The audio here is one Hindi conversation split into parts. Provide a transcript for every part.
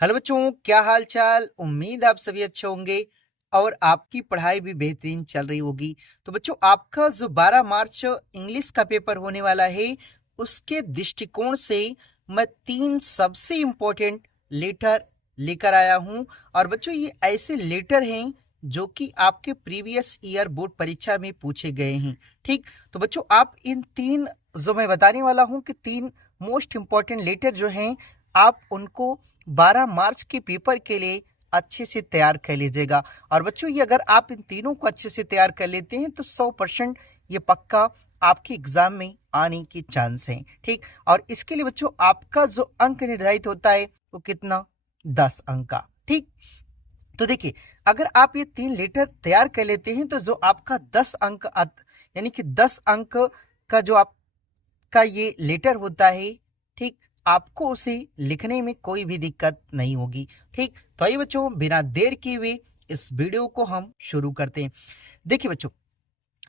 हेलो बच्चों, क्या हाल चाल। उम्मीद आप सभी अच्छे होंगे और आपकी पढ़ाई भी बेहतरीन चल रही होगी। तो बच्चों, आपका जो 12 मार्च इंग्लिश का पेपर होने वाला है, उसके दृष्टिकोण से मैं 3 सबसे इम्पोर्टेंट लेटर लेकर आया हूं। और बच्चों, ये ऐसे लेटर हैं जो कि आपके प्रीवियस ईयर बोर्ड परीक्षा में पूछे गए हैं। ठीक, तो बच्चों, आप इन 3 जो मैं बताने वाला हूं कि 3 मोस्ट इम्पोर्टेंट लेटर जो हैं, आप उनको 12 मार्च के पेपर के लिए अच्छे से तैयार कर लीजिएगा। और बच्चों, ये अगर आप इन तीनों को अच्छे से तैयार कर लेते हैं तो 100% ये पक्का आपके एग्जाम में आने की चांस है। ठीक, और इसके लिए बच्चों आपका जो अंक निर्धारित होता है वो कितना, 10 अंक का। ठीक, तो देखिए, अगर आप ये 3 लेटर तैयार कर लेते हैं तो जो आपका 10 अंक यानी कि 10 अंक का जो आपका ये लेटर होता है, ठीक, आपको उसे लिखने में कोई भी दिक्कत नहीं होगी। ठीक, तो आइए बच्चों, बिना देर किए हुए इस वीडियो को हम शुरू करते हैं। देखिए बच्चों,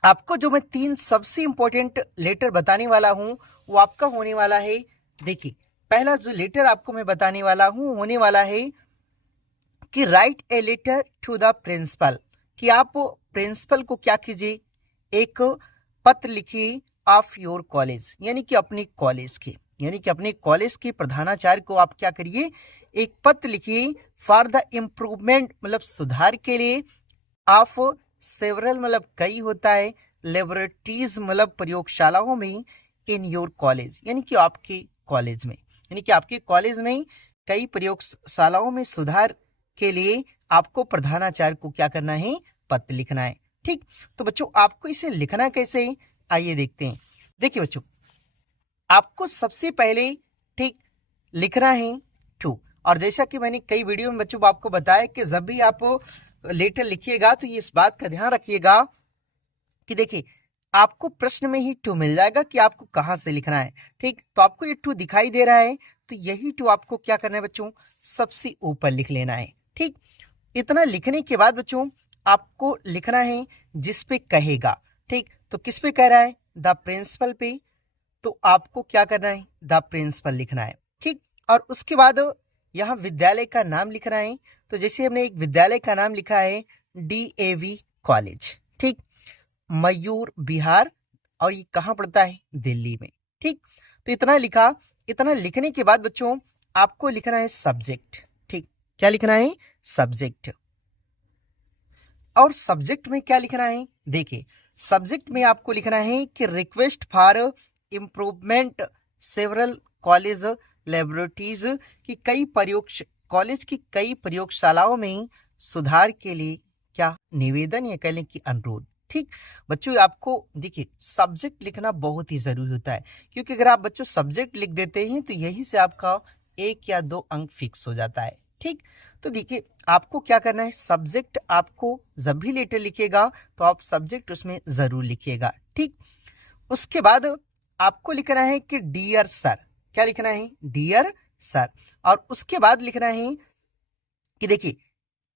आपको जो मैं 3 सबसे इंपॉर्टेंट लेटर बताने वाला हूं वो आपका होने वाला है। देखिए, पहला जो लेटर आपको मैं बताने वाला हूं होने वाला है कि write a letter to the principal, कि आप प्रिंसिपल को क्या कीजिए, एक पत्र लिखिए ऑफ योर कॉलेज, यानी कि अपने कॉलेज के, यानी कि अपने कॉलेज के प्रधानाचार्य को आप क्या करिए, एक पत्र लिखिए फॉर द इम्प्रूवमेंट, मतलब सुधार के लिए, ऑफ सेवरल मतलब कई होता है, लेबोरेटरीज मतलब प्रयोगशालाओं में, इन योर कॉलेज यानी कि आपके कॉलेज में, यानी कि आपके कॉलेज में कई प्रयोगशालाओं में सुधार के लिए आपको प्रधानाचार्य को क्या करना है, पत्र लिखना है। ठीक, तो बच्चों आपको इसे लिखना कैसे है, आइए देखते हैं। देखिए बच्चों, आपको सबसे पहले, ठीक, लिखना है टू। और जैसा कि मैंने कई वीडियो में बच्चों को आपको बताया कि जब भी आप लेटर लिखिएगा तो ये इस बात का ध्यान रखिएगा कि देखिए, आपको प्रश्न में ही टू मिल जाएगा कि आपको कहाँ से लिखना है। ठीक, तो आपको ये टू दिखाई दे रहा है तो यही टू आपको क्या करना है बच्चों, सबसे ऊपर लिख लेना है। ठीक, इतना लिखने के बाद बच्चों आपको लिखना है जिस पे कहेगा। ठीक, तो किस पे कह रहा है, द प्रिंसिपल पे, तो आपको क्या करना है, द प्रिंसिपल लिखना है। ठीक, और उसके बाद यहाँ विद्यालय का नाम लिखना है। तो जैसे हमने एक विद्यालय का नाम लिखा है DAV कॉलेज, ठीक, मयूर बिहार, और ये कहाँ पड़ता है, दिल्ली में। ठीक, तो इतना लिखा। इतना लिखने के बाद बच्चों आपको लिखना है सब्जेक्ट। ठीक, क्या लिखना है, सब्जेक्ट। और सब्जेक्ट में क्या लिखना है, देखिए, सब्जेक्ट में आपको लिखना है कि request for improvement several college laboratories, की कई कॉलेज की कई प्रयोगशालाओं में सुधार के लिए क्या निवेदन या कह लें कि अनुरोध। ठीक, बच्चों आपको देखिए सब्जेक्ट लिखना बहुत ही जरूरी होता है, क्योंकि अगर आप बच्चों सब्जेक्ट लिख देते हैं तो यही से आपका 1 या 2 अंक फिक्स हो जाता है। ठीक, तो देखिए, आपको क्या करना है, सब्जेक्ट आपको जब भी लेटर लिखिएगा तो आप सब्जेक्ट उसमें जरूर लिखिएगा। ठीक, उसके बाद आपको लिखना है कि डियर सर, क्या लिखना है, डियर सर। और उसके बाद लिखना है कि देखिए,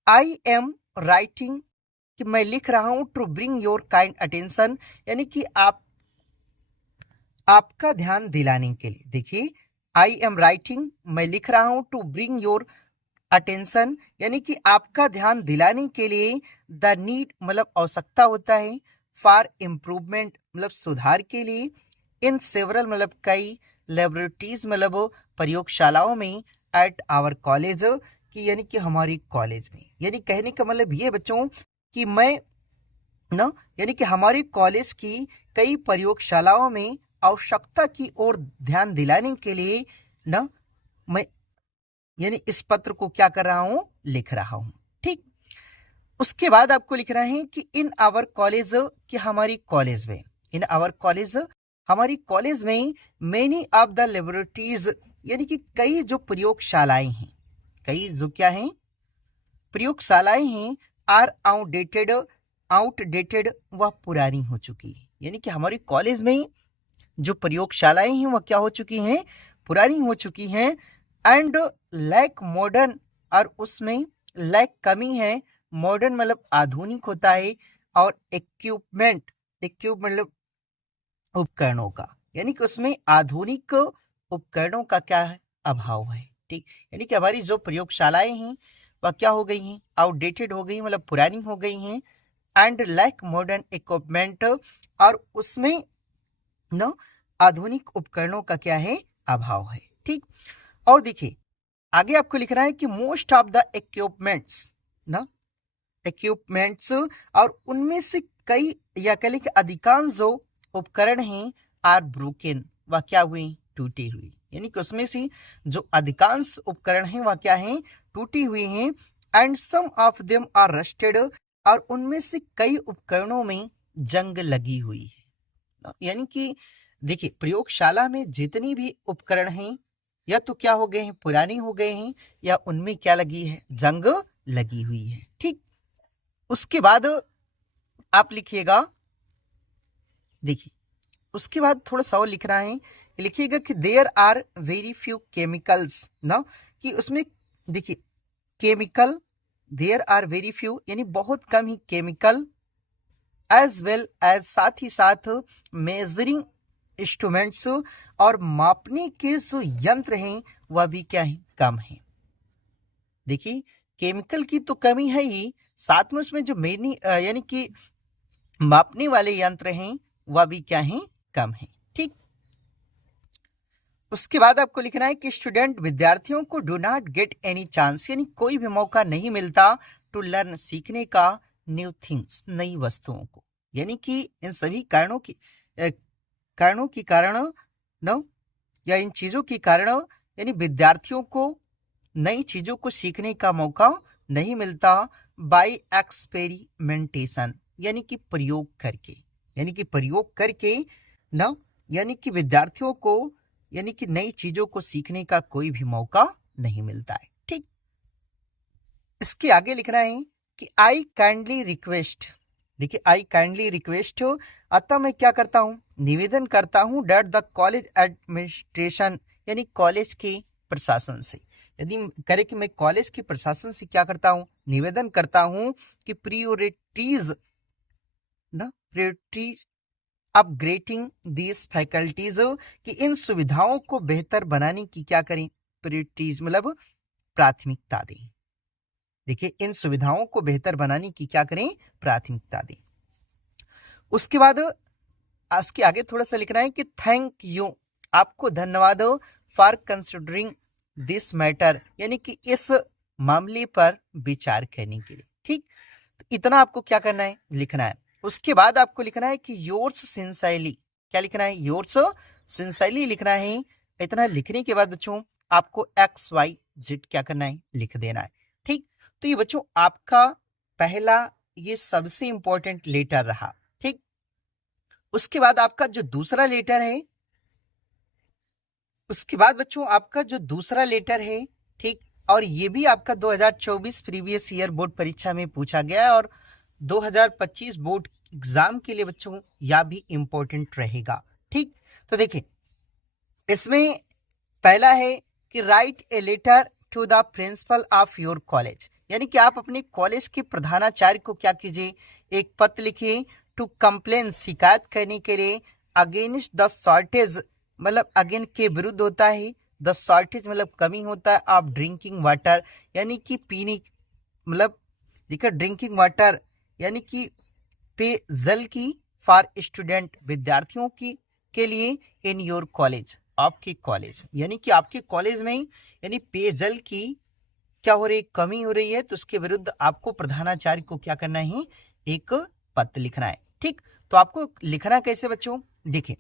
आई एम राइटिंग, कि मैं लिख रहा हूं to bring your kind attention, यानी कि आपका ध्यान दिलाने के लिए। देखिए, आई एम राइटिंग, मैं लिख रहा हूं टू ब्रिंग योर अटेंशन, यानी कि आपका ध्यान दिलाने के लिए, द नीड मतलब आवश्यकता होता है, फॉर इम्प्रूवमेंट मतलब सुधार के लिए, इन सेवरल मतलब कई, लेबोरेटरीज मतलब प्रयोगशालाओं में, एट आवर कॉलेज, की यानी कि हमारी कॉलेज में। यानी कहने का मतलब ये बच्चों कि मैं ना, यानी कि हमारे कॉलेज की कई प्रयोगशालाओं में आवश्यकता की ओर ध्यान दिलाने के लिए ना, मैं यानी इस पत्र को क्या कर रहा हूं, लिख रहा हूं। ठीक, उसके बाद आपको लिखना है कि इन आवर कॉलेज, कि हमारी कॉलेज में, इन आवर कॉलेज हमारी कॉलेज में, मेनी ऑफ द लेबोरेटरीज, यानी कि कई जो प्रयोगशालाएं हैं, कई जो क्या हैं, प्रयोगशालाएं हैं, आर आउटडेटेड वह पुरानी हो चुकी है। यानी कि हमारे कॉलेज में जो प्रयोगशालाएं हैं वह क्या हो चुकी हैं, पुरानी हो चुकी हैं। एंड लैक मॉडर्न, और उसमें लैक कमी है, मॉडर्न मतलब आधुनिक होता है, और इक्विप मतलब उपकरणों का, यानी कि उसमें आधुनिक उपकरणों का क्या है, अभाव है। ठीक, यानी कि हमारी जो प्रयोगशालाएं हैं वह क्या हो गई हैं, आउटडेटेड हो गई, मतलब पुरानी हो गई हैं, एंड लैक मॉडर्न इक्विपमेंट, और उसमें न आधुनिक उपकरणों का क्या है, अभाव है। ठीक, और देखिए आगे आपको लिखना है कि मोस्ट ऑफ द इक्विपमेंट्स, और उनमें से कई या कह लें कि अधिकांश जो उपकरण हैं आर ब्रोकन, वह क्या हुए, टूटे हुए, यानी कि उसमें से जो अधिकांश उपकरण हैं वह क्या हैं, टूटी हुई हैं, and some of them are rusted, और उनमें से कई उपकरणों में जंग लगी हुई है। यानी कि देखिए प्रयोगशाला में जितनी भी उपकरण हैं या तो क्या हो गए हैं, पुरानी हो गए हैं, या उनमें क्या लगी है, जंग लगी हुई है। ठीक, उसके बाद आप लिखिएगा, देखिए उसके बाद थोड़ा सा और लिखना है, लिखिएगा कि there are very few chemicals ना, कि उसमें देखिए chemical, there are very few यानी बहुत कम ही केमिकल, एज वेल एज साथ ही साथ मेजरिंग इंस्ट्रूमेंट्स, और मापने के जो यंत्र हैं वह भी क्या है, कम है। देखिए केमिकल की तो कमी है ही, साथ में उसमें जो मेनी यानी कि मापने वाले यंत्र हैं वह भी क्या है, कम है। ठीक, उसके बाद आपको लिखना है कि स्टूडेंट, विद्यार्थियों को do not get any chance, यानी कोई भी मौका नहीं मिलता, टू लर्न, सीखने का, न्यू थिंग्स, नई वस्तुओं को, यानी कि इन सभी कारणों के कारण न, या इन चीजों के कारण यानी विद्यार्थियों को नई चीजों को सीखने का मौका नहीं मिलता, बाय एक्सपेरिमेंटेशन, यानी कि प्रयोग करके, यानी कि प्रयोग करके न, यानी कि विद्यार्थियों को यानी कि नई चीजों को सीखने का कोई भी मौका नहीं मिलता है। ठीक, इसके आगे लिखना है कि आई काइंडली रिक्वेस्ट, देखिए आई काइंडली रिक्वेस्ट, अतः मैं क्या करता हूं, निवेदन करता हूं, डेट द कॉलेज एडमिनिस्ट्रेशन, यानी कॉलेज के प्रशासन से, यदि करे कि मैं कॉलेज के प्रशासन से क्या करता हूं, निवेदन करता हूं कि प्रायोरिटीज अपग्रेडिंग दीज फैकल्टीज, कि इन सुविधाओं को बेहतर बनाने की क्या करें, प्रायोरिटीज मतलब प्राथमिकता दें। देखिए इन सुविधाओं को बेहतर बनाने की क्या करें, प्राथमिकता दें। उसके बाद उसके आगे थोड़ा सा लिखना है कि थैंक यू, आपको धन्यवाद, फॉर कंसिडरिंग दिस मैटर, यानी कि इस मामले पर विचार करने के लिए। ठीक, तो इतना आपको क्या करना है, लिखना है। उसके बाद आपको लिखना है कि योर्स सिंसाइली, क्या लिखना है, योर्स सिंसाइली लिखना है। इतना लिखने के बाद बच्चों आपको XYZ क्या करना है, लिख देना है। ठीक, तो ये बच्चों आपका पहला ये सबसे इंपॉर्टेंट लेटर रहा। ठीक, उसके बाद आपका जो दूसरा लेटर है, उसके बाद बच्चों आपका जो दूसरा लेटर है, ठीक, और ये भी आपका 2024 प्रीवियस ईयर बोर्ड परीक्षा में पूछा गया है, और 2025 बोर्ड एग्जाम के लिए बच्चों यह भी इंपॉर्टेंट रहेगा। ठीक, तो देखिए इसमें पहला है कि write a letter to the principal of your college, यानी कि आप अपने कॉलेज के प्रधानाचार्य को क्या कीजिए, एक पत्र लिखिए, टू कंप्लेन, शिकायत करने के लिए, अगेंस्ट द शॉर्टेज, मतलब अगेन के विरुद्ध होता है, द शॉर्टेज मतलब कमी होता है, ऑफ ड्रिंकिंग वाटर, यानी कि पीने, मतलब देखिए ड्रिंकिंग वाटर यानी कि पेयजल की, फॉर स्टूडेंट, विद्यार्थियों की के लिए, इन योर कॉलेज, आपके कॉलेज, यानी कि आपके कॉलेज में यानी पेयजल की क्या हो रही, कमी हो रही है, तो उसके विरुद्ध आपको प्रधानाचार्य को क्या करना है, एक पत्र लिखना है। ठीक, तो आपको लिखना कैसे बच्चों, देखिए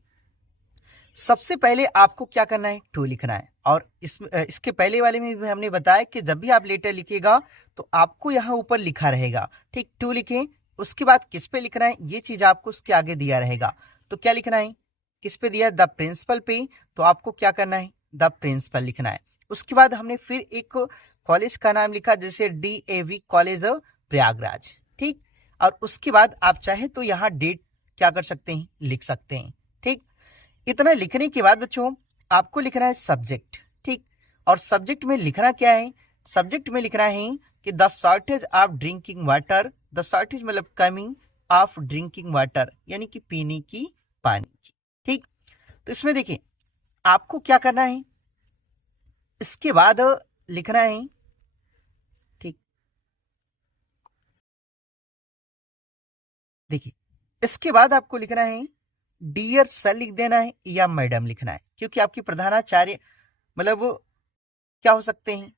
सबसे पहले आपको क्या करना है, टू लिखना है, और इसके पहले वाले में भी हमने बताया कि जब भी आप लेटर लिखिएगा तो आपको यहाँ ऊपर लिखा रहेगा। ठीक, टू लिखें, उसके बाद किस पे लिखना है ये चीज आपको उसके आगे दिया रहेगा, तो क्या लिखना है, किस पे दिया, द प्रिंसिपल पे, तो आपको क्या करना है, द प्रिंसिपल लिखना है। उसके बाद हमने फिर एक कॉलेज का नाम लिखा, जैसे DAV कॉलेज प्रयागराज। ठीक, और उसके बाद आप चाहे तो यहाँ डेट क्या कर सकते हैं, लिख सकते हैं। ठीक, इतना लिखने के बाद बच्चों आपको लिखना है सब्जेक्ट। ठीक, और सब्जेक्ट में लिखना क्या है, सब्जेक्ट में लिखना है कि the shortage of drinking water, the shortage मतलब कमी ऑफ ड्रिंकिंग वाटर, यानी कि पीने की पानी की। ठीक, तो इसमें देखिए आपको क्या करना है, इसके बाद लिखना है, ठीक, देखिए इसके बाद आपको लिखना है डियर सर लिख देना है या मैडम लिखना है, क्योंकि आपकी प्रधानाचार्य मतलब वो क्या हो सकते हैं,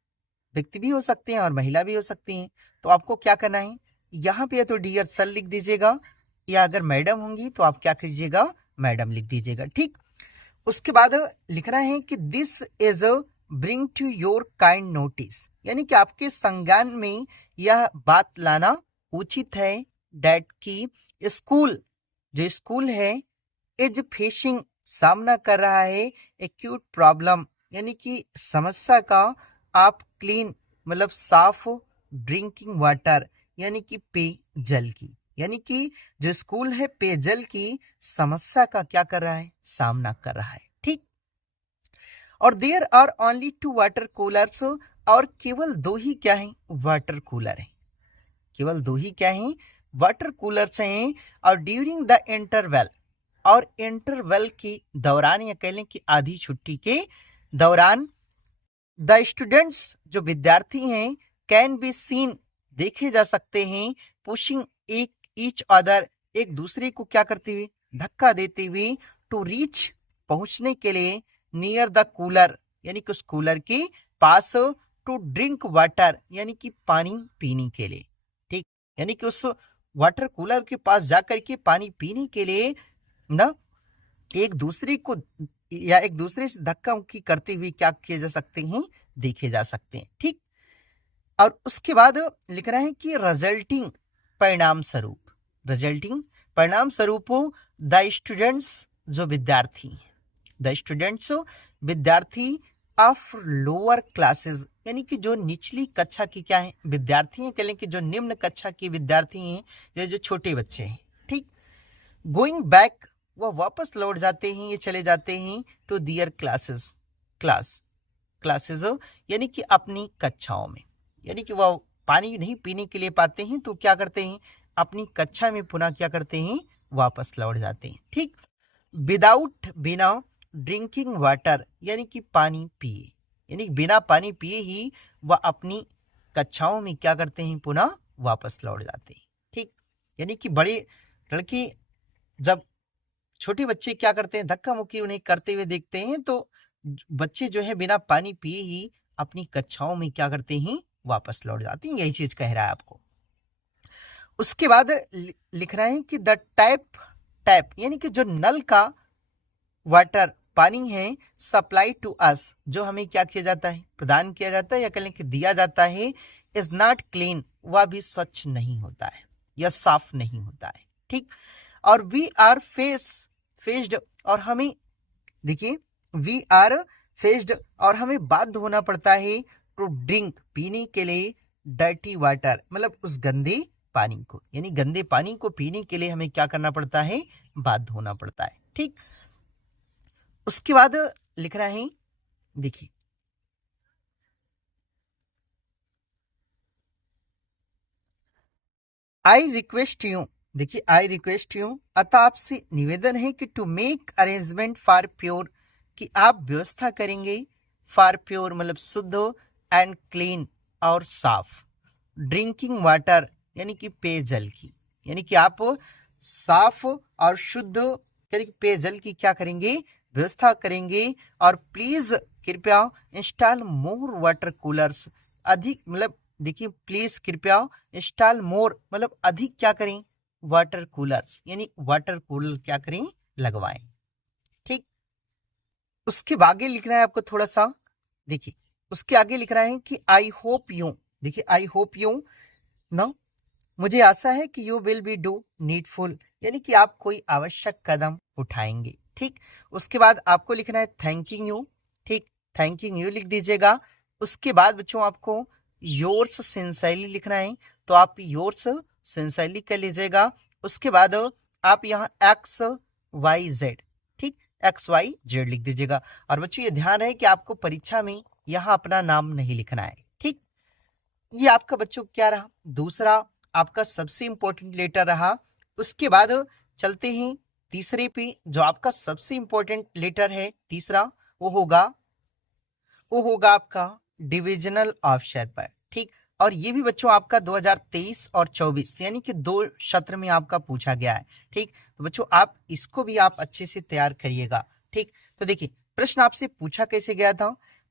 व्यक्ति भी हो सकते हैं और महिला भी हो सकती हैं। तो आपको क्या करना है, यहाँ पे या तो डियर सर लिख दीजिएगा, या अगर मैडम होंगी तो आप क्या कीजिएगा, मैडम लिख दीजिएगा, ठीक। उसके बाद लिखना है कि this is bring to your kind notice, यानी कि आपके संज्ञान में यह बात लाना उचित है डैट की स्कूल, जो स्कूल है, इज फेसिंग, सामना कर रहा है, एक्यूट प्रॉब्लम, यानी कि समस्या का, आप क्लीन मतलब साफ ड्रिंकिंग वाटर, यानी कि पेयजल की, यानी कि जो स्कूल है पेयजल की समस्या का क्या कर रहा है, सामना कर रहा है, ठीक। और there are only 2 water coolers, और केवल 2 ही क्या है, वाटर कूलर है, केवल 2 ही क्या है, वाटर कूलर्स हैं। और ड्यूरिंग द इंटरवल, और इंटरवल के दौरान, या कह लें कि आधी छुट्टी के दौरान, द स्टूडेंट्स जो विद्यार्थी हैं, कैन बी सीन, देखे जा सकते हैं, पुशिंग एक ईच अदर, एक दूसरे को क्या करते हुए, धक्का देते हुए, टू रीच, पहुंचने के लिए, नियर द कूलर, यानी कि उस कूलर के पास, टू ड्रिंक वाटर, यानी कि पानी पीने के लिए, ठीक, यानी कि उस वाटर कूलर के पास जाकर के पानी पीने के लिए ना, एक दूसरे को या एक दूसरे से धक्का मुक्की करते हुए क्या किए जा सकते हैं, देखे जा सकते हैं, ठीक। और उसके बाद लिखना है कि रिजल्टिंग, परिणाम स्वरूप, रिजल्टिंग परिणाम स्वरूप, द स्टूडेंट्स जो विद्यार्थी हैं, द स्टूडेंट्स विद्यार्थी ऑफ लोअर क्लासेस, यानी कि जो निचली कक्षा की क्या है, विद्यार्थी हैं, कह लें कि जो निम्न कक्षा के विद्यार्थी हैं, जो छोटे बच्चे हैं, ठीक, गोइंग बैक, वह वापस लौट जाते हैं, ये चले जाते हैं टू दियर क्लासेस, क्लासेस यानी कि अपनी कक्षाओं में, यानी कि वह पानी नहीं पीने के लिए पाते हैं तो क्या करते हैं, अपनी कक्षा में पुनः क्या करते हैं, वापस लौट जाते हैं, ठीक। विदाउट, बिना, ड्रिंकिंग वाटर, यानी कि पानी पिए, यानी बिना पानी पिए ही वह अपनी कक्षाओं में क्या करते हैं, पुनः वापस लौट जाते हैं, ठीक। यानी कि बड़े लड़के जब छोटे बच्चे क्या करते हैं, धक्का मुक्की उन्हें करते हुए देखते हैं, तो बच्चे जो है बिना पानी पिए ही अपनी कक्षाओं में क्या करते हैं, वापस लौट जाते हैं, यही चीज कह रहा है आपको। उसके बाद लिखना है कि द टैप यानी कि जो नल का वाटर पानी है, सप्लाई टू अस, जो हमें क्या किया जाता है, प्रदान किया जाता है, या कहें कि दिया जाता है, इज नॉट क्लीन, वह भी स्वच्छ नहीं होता है या साफ नहीं होता है, ठीक। और वी आर फेस्ड, और हमें देखिए, वी आर फेस्ड, और हमें बाध्य होना पड़ता है, टू ड्रिंक, पीने के लिए, डर्टी वाटर, मतलब उस गंदे पानी को, यानी गंदे पानी को पीने के लिए हमें क्या करना पड़ता है, बाध्य होना पड़ता है, ठीक। उसके बाद लिख रहा है, देखिए आई रिक्वेस्ट यू, देखिए आई रिक्वेस्ट यू, अतः आपसे निवेदन है कि to make arrangement for pure, कि आप व्यवस्था करेंगे, फॉर प्योर मतलब शुद्ध, एंड क्लीन और साफ, ड्रिंकिंग वाटर यानी कि पेयजल की, यानी कि आप साफ और शुद्ध यानी कि पेयजल की क्या करेंगे, व्यवस्था करेंगे। और प्लीज कृपया इंस्टॉल मोर वाटर कूलर्स, अधिक मतलब देखिए प्लीज कृपया इंस्टॉल मोर मतलब अधिक क्या करें, वाटर कूलर्स, यानी वाटर कूलर क्या करें, लगवाएं, ठीक। उसके आगे लिखना है आपको थोड़ा सा, देखिए उसके आगे लिखना है कि आई होप यू, देखिए आई होप यू ना, मुझे आशा है कि you will be do needful, यानी कि आप कोई आवश्यक कदम उठाएंगे, ठीक। उसके बाद आपको लिखना है थैंकिंग यू, ठीक, थैंकिंग यू लिख दीजिएगा। उसके बाद बच्चों आपको योर्स सिंसियरली लिखना है, तो आप योर्स सिंसियरली कर लीजिएगा। उसके बाद आप यहाँ एक्स वाई जेड, ठीक, एक्स वाई जेड लिख दीजिएगा। और बच्चों ये ध्यान रहे कि आपको परीक्षा में यहाँ अपना नाम नहीं लिखना है, ठीक। ये आपका बच्चों क्या रहा, दूसरा आपका सबसे इंपॉर्टेंट लेटर रहा। उसके बाद चलते हैं तीसरे पे, जो आपका सबसे इंपॉर्टेंट लेटर है तीसरा, वो होगा वो होगा आपका डिविजनल ऑफिसर पर। ठीक, और ये भी बच्चों आपका 2023 और 24 यानी कि 2 सत्र में आपका पूछा गया है। ठीक, तो बच्चों आप इसको भी आप अच्छे से तैयार करिएगा। ठीक, तो देखिए प्रश्न आपसे पूछा कैसे गया था,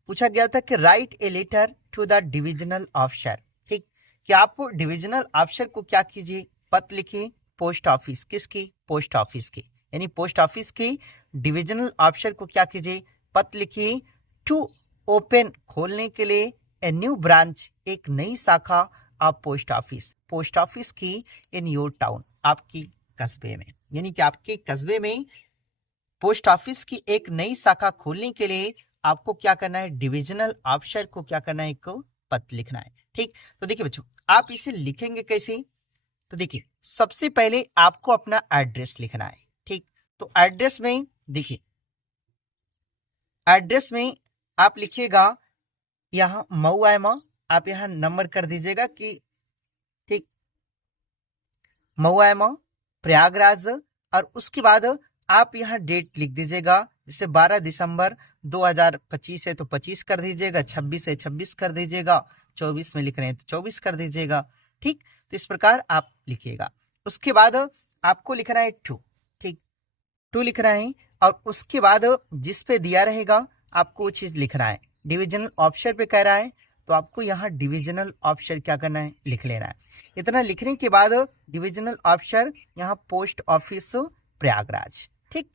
पूछा गया था कि write a letter to the divisional officer. ठीक, कि आप डिविजनल ऑफिसर को क्या कीजिए, पत्र लिखिए पोस्ट ऑफिस, किसकी, पोस्ट ऑफिस की, यानी पोस्ट ऑफिस की डिविजनल ऑफिसर को क्या कीजिए, पत्र लिखिए टू ओपन, खोलने के लिए, ए न्यू ब्रांच, एक नई शाखा of post office, post office की इन योर टाउन, आपकी कस्बे में, यानी कि आपके कस्बे में पोस्ट ऑफिस की एक नई शाखा खोलने के लिए आपको क्या करना है, डिविजनल ऑफिसर को क्या करना है, एक पत्र लिखना है। ठीक, तो देखिए बच्चों आप इसे लिखेंगे कैसे, तो देखिए सबसे पहले आपको अपना एड्रेस लिखना है। ठीक, तो एड्रेस में देखिए, एड्रेस में आप लिखिएगा यहाँ मऊ एमा, आप यहाँ नंबर कर दीजिएगा कि ठीक मऊ एमा प्रयागराज, और उसके बाद आप यहाँ डेट लिख दीजिएगा, जैसे 12 दिसंबर 2025 है तो 25 कर दीजिएगा, 26 है 26 कर दीजिएगा, 24 में लिख रहे हैं तो 24 कर दीजिएगा। ठीक, तो इस प्रकार आप लिखिएगा। उसके बाद आपको लिखना है टू, ठीक, टू लिखना है, और उसके बाद जिस पे दिया रहेगा आपको वो चीज लिखना है। डिविजनल ऑफिसर पे कह रहा है तो आपको यहाँ डिविजनल ऑफिसर क्या करना है, लिख लेना है। इतना लिखने के बाद डिविजनल ऑफिसर यहाँ पोस्ट ऑफिस प्रयागराज। ठीक,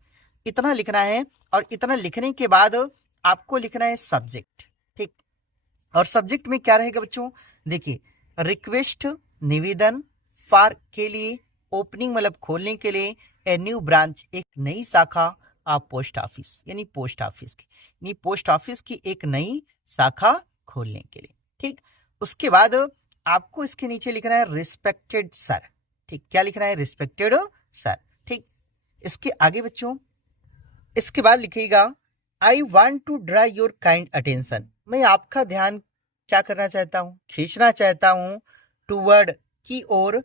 इतना लिखना है, और इतना लिखने के बाद आपको लिखना है सब्जेक्ट। ठीक, और सब्जेक्ट में क्या रहेगा बच्चों, देखिए रिक्वेस्ट, निवेदन, फॉर के लिए, ओपनिंग मतलब खोलने के लिए, ए न्यू ब्रांच, एक नई शाखा आप पोस्ट ऑफिस, यानी पोस्ट ऑफिस की, यानी पोस्ट ऑफिस की एक नई शाखा खोलने के लिए। ठीक, उसके बाद आपको इसके नीचे लिखना है रिस्पेक्टेड सर। ठीक, क्या लिखना है, रिस्पेक्टेड सर। ठीक, इसके आगे बच्चों इसके बाद लिखिएगा I want to draw your kind attention, मैं आपका ध्यान क्या करना चाहता हूँ, खींचना चाहता हूँ, टूवर्ड की ओर,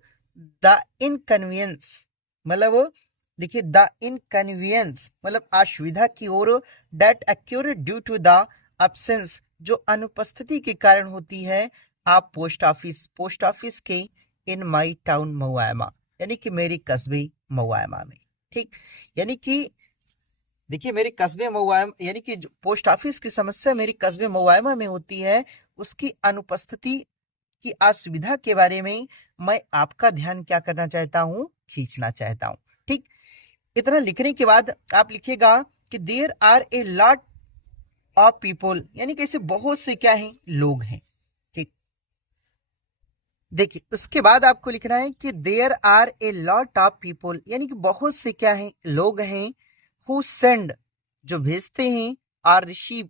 द इनकन्वीनियंस मतलब देखिए द इनकन्वीनियंस मतलब असुविधा की ओर, date accurate due to the absence, जो अनुपस्थिति के कारण होती है, आप पोस्ट ऑफिस के, इन माई टाउन मऊआमा, यानी कि मेरी कस्बे मऊआमा में। ठीक, यानी कि देखिए मेरे कस्बे मऊआमा, यानी कि जो पोस्ट ऑफिस की समस्या मेरी कस्बे मऊआमा में होती है, उसकी अनुपस्थिति की असुविधा के बारे में मैं आपका ध्यान क्या करना चाहता हूँ, खींचना चाहता हूँ। ठीक, इतना लिखने के बाद आप लिखिएगा कि there are a lot of people, यानी कि ऐसे बहुत से क्या हैं, लोग हैं। ठीक, देखिए उसके बाद आपको लिखना है कि there are a lot of people, यानी कि बहुत से क्या हैं, लोग हैं, हु सेंड, जो भेजते हैं, और रिसीव,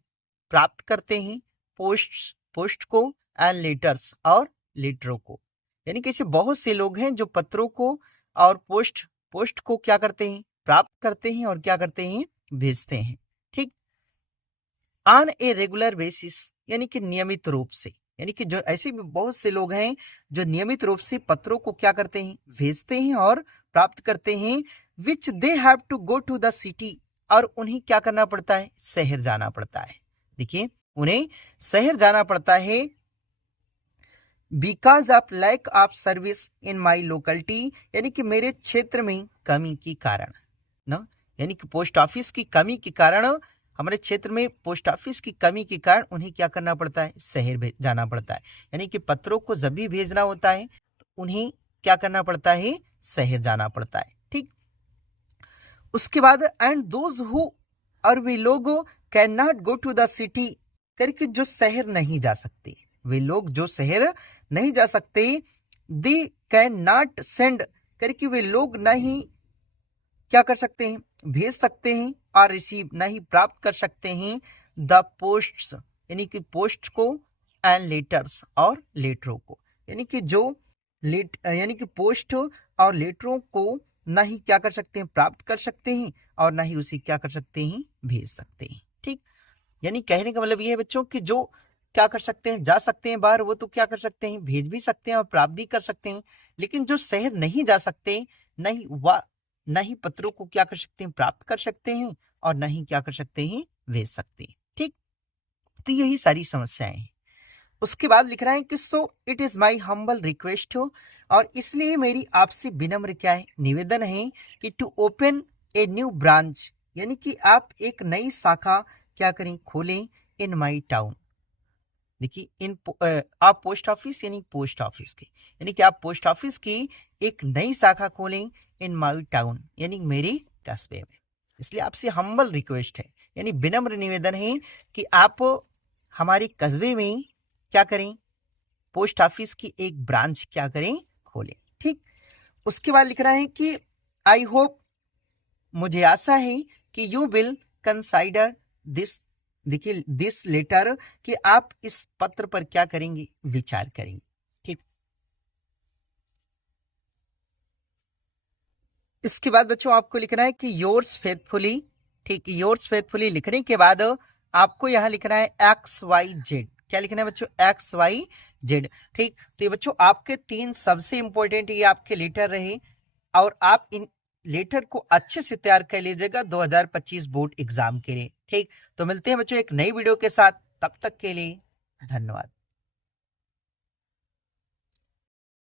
प्राप्त करते हैं, पोस्ट को, एंड लेटर्स, और लेटरों को, यानी कि ऐसे बहुत से लोग हैं जो पत्रों को और पोस्ट को क्या करते हैं, प्राप्त करते हैं, और क्या करते हैं, भेजते हैं। ठीक, ऑन ए रेगुलर बेसिस, यानी कि नियमित रूप से, यानी कि जो ऐसे भी बहुत से लोग हैं जो नियमित रूप से पत्रों को क्या करते हैं, भेजते हैं और प्राप्त करते हैं, which they have to go to the city, और उन्हें क्या करना पड़ता है, शहर जाना पड़ता है। देखिए उन्हें शहर जाना पड़ता है, because of lack of service in my locality, यानी कि मेरे क्षेत्र में कमी के कारण ना, यानी कि पोस्ट ऑफिस की कमी के कारण, हमारे क्षेत्र में पोस्ट ऑफिस की कमी के कारण उन्हें क्या करना पड़ता है, शहर जाना पड़ता है, यानी कि पत्रों को जब भी भेजना होता है तो उन्हें क्या करना पड़ता है, शहर जाना पड़ता है। ठीक, उसके बाद एंड दोज हु, और वे लोग can not go to the city, करके जो शहर नहीं जा सकते, वे लोग जो शहर नहीं जा सकते, दे कैन नॉट सेंड, करके वे लोग नहीं क्या कर सकते हैं, भेज सकते हैं, और रिसीव नहीं प्राप्त कर सकते हैं, द पोस्ट्स, यानी कि पोस्ट को, एंड लेटर्स, और लेटरों को, यानी कि जो यानी कि पोस्ट और लेटरों को नहीं क्या कर सकते हैं, प्राप्त कर सकते हैं, और ना ही उसे क्या कर सकते हैं, भेज सकते हैं। ठीक, यानी कहने का मतलब ये है बच्चों कि जो क्या कर सकते हैं, जा सकते हैं बाहर, वो तो क्या कर सकते हैं, भेज भी सकते हैं और प्राप्त भी कर सकते हैं, लेकिन जो शहर नहीं जा सकते, नहीं पत्रों को क्या कर सकते हैं, प्राप्त कर सकते हैं, और नहीं क्या कर सकते हैं, भेज सकते हैं। ठीक, तो यही सारी समस्याएं हैं। उसके बाद लिख रहा है कि so it is my humble request हो, और इसलिए मेरी आपसे विनम्र क्या है, निवेदन है कि to open a new branch, यानी कि आप एक नई शाखा क्या करें, खोलें इन माई टाउन। देखिए आप पोस्ट ऑफिस यानी पोस्ट ऑफिस की, यानी कि आप पोस्ट ऑफिस की एक नई शाखा खोलें इन माई टाउन, यानी मेरी कस्बे में। इसलिए आपसे हम्बल रिक्वेस्ट है, यानी विनम्र निवेदन है कि आप हमारे कस्बे में क्या करें, पोस्ट ऑफिस की एक ब्रांच क्या करें, खोलें। ठीक। उसके बाद लिख रहा है कि आई होप, मुझे आशा है कि यू विल कंसाइडर दिस, देखिए दिस लेटर, कि आप इस पत्र पर क्या करेंगे, विचार करेंगे। ठीक। इसके बाद बच्चों आपको लिखना है कि योर्स फेथफुली। ठीक, योर्स फेथफुली लिखने के बाद आपको यहां लिखना है XYZ। क्या लिखना है बच्चों, XYZ। ठीक, तो ये बच्चों आपके 3 सबसे इंपॉर्टेंट ये आपके लेटर रहे, और आप इन लेटर को अच्छे से तैयार कर लीजिएगा 2025 बोर्ड एग्जाम के लिए। ठीक, तो मिलते हैं बच्चों एक नई वीडियो के साथ, तब तक के लिए धन्यवाद।